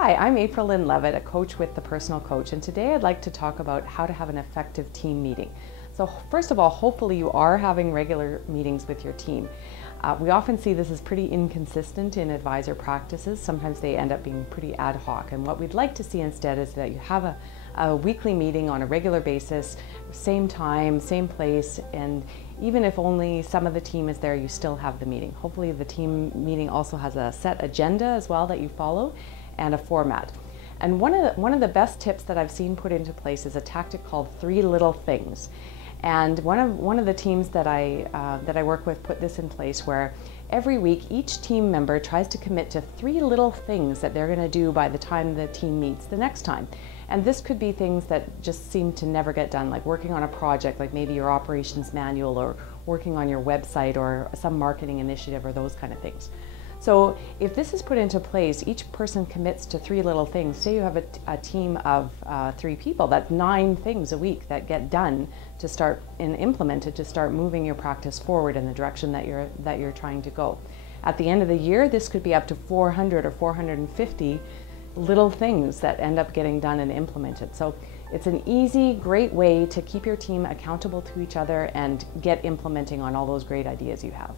Hi, I'm April Lynn Levitt, a coach with The Personal Coach, and today I'd like to talk about how to have an effective team meeting. So first of all, hopefully you are having regular meetings with your team. We often see this as pretty inconsistent in advisor practices. Sometimes they end up being pretty ad hoc, and what we'd like to see instead is that you have a weekly meeting on a regular basis, same time, same place, and even if only some of the team is there, you still have the meeting. Hopefully the team meeting also has a set agenda as well that you follow, and a format. And one of the best tips that I've seen put into place is a tactic called 3 little things. And one of the teams that I work with put this in place, where every week each team member tries to commit to 3 little things that they're going to do by the time the team meets the next time. And this could be things that just seem to never get done, like working on a project, like maybe your operations manual, or working on your website, or some marketing initiative, or those kind of things. So if this is put into place, each person commits to 3 little things. Say you have a team of 3 people, that's 9 things a week that get done to start and implemented to start moving your practice forward in the direction that you're trying to go. At the end of the year, this could be up to 400 or 450 little things that end up getting done and implemented. So it's an easy, great way to keep your team accountable to each other and get implementing on all those great ideas you have.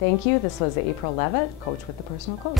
Thank you. This was April Levitt, coach with The Personal Coach.